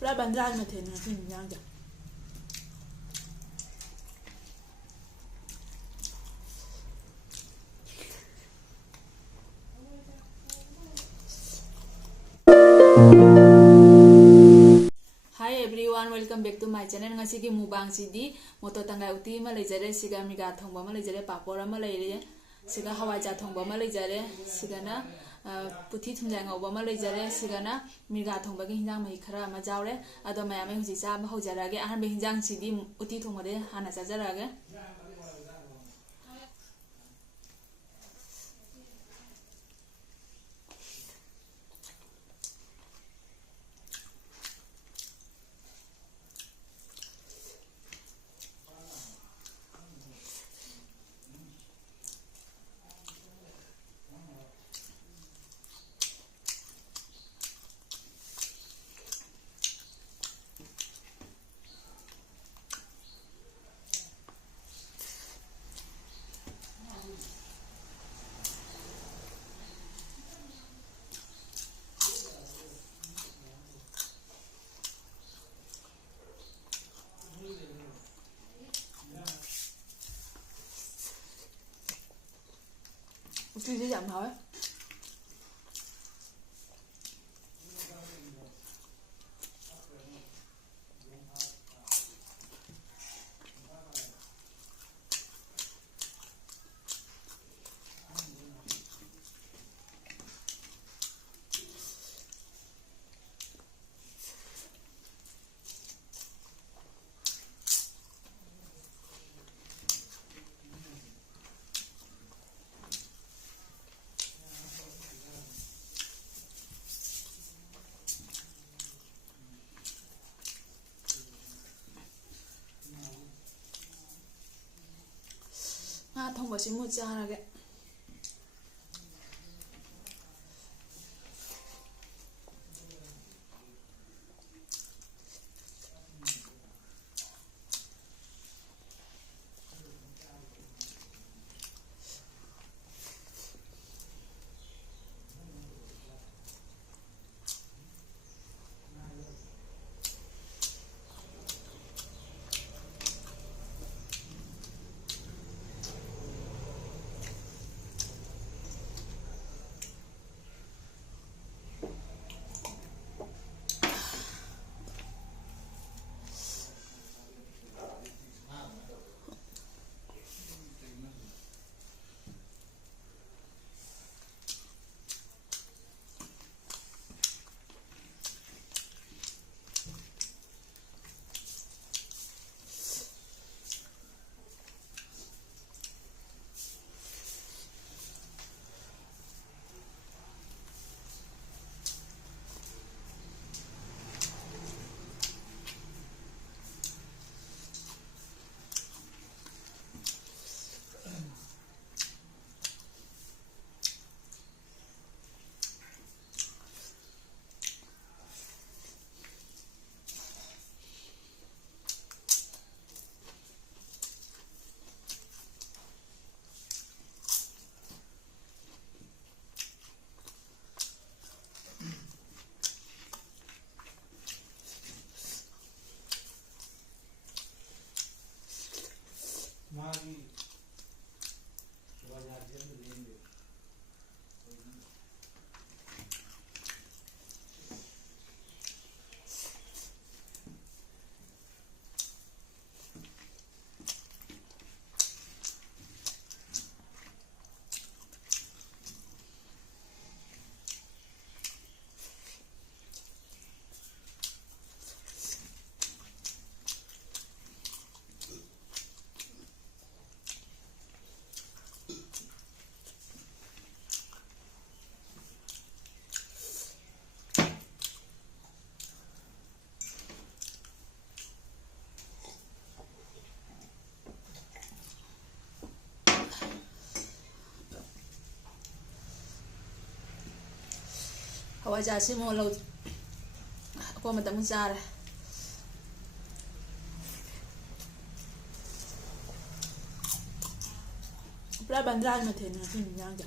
pura bandrai mà thế này thì nhang kìa. Hi everyone, welcome back to my channel. Ngasi ki mubang sidi moto tanggai uti ma leijare siga miga thongba ma leijare papora ma leire siga hawai ja thongba ma leijare siga na puthi thumjang ngauba ma leijare siga na miga thongba gi hinjang mai khara ma jawre ado mayam ai huji cha ma hojarage ahan be hinjang sidi uti thongba de hana chajarage. Uti sẽ giảm thôi. thông báo xin một cha là cái hawai ja xin một lâu qua một tấm ra này pura bandrai mà thế này thì nhang kìa.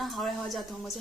ꯐꯖꯅ ꯍꯥꯎꯔꯦ ꯍꯋꯥꯏꯖꯥꯔ ꯊꯣꯡꯕꯁꯦ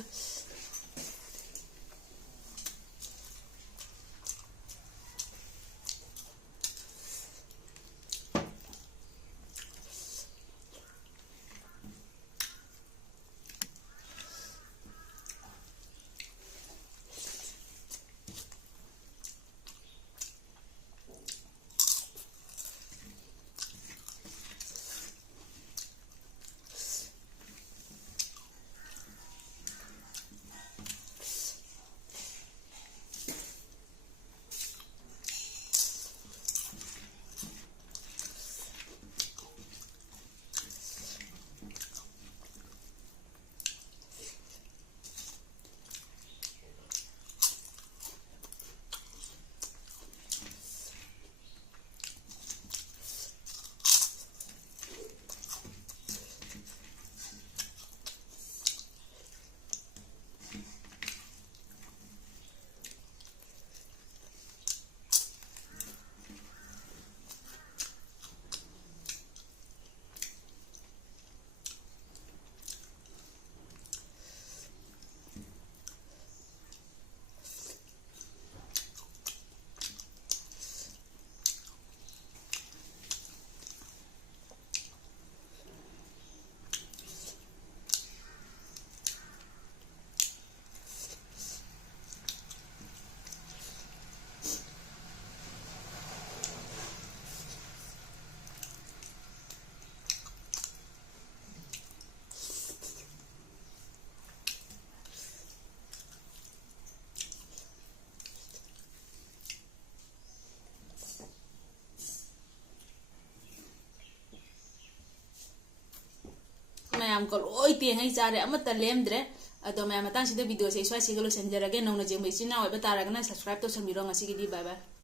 ꯃꯌꯥꯝ ꯀꯣ ꯂꯣꯏ ꯇꯦꯡꯉꯩ ꯆꯥꯔꯦ ꯑꯃꯠꯇ ꯂꯦꯝꯗ꯭ꯔꯦ ꯑꯗꯣ ꯃꯌꯥꯝ ꯃꯇꯥꯡꯁꯤꯗ ꯚꯤꯗꯤꯑꯣꯁꯦ ꯁ꯭ꯋꯥꯏꯁꯤꯒ ꯂꯣꯏꯁꯤꯟꯖꯔꯒꯦ ꯅꯧꯅ ꯌꯦꯡꯕ ꯏꯆꯤꯟ ꯏꯅꯥꯎ ꯑꯣꯏꯕ ꯇꯥꯔꯒꯅ ꯁꯕꯁꯀ꯭ꯔꯥꯏꯕ ꯇꯧꯁꯟꯕꯤꯔꯣ ꯉꯁꯤꯒꯤꯗꯤ ꯕꯥꯏ ꯕꯥꯏ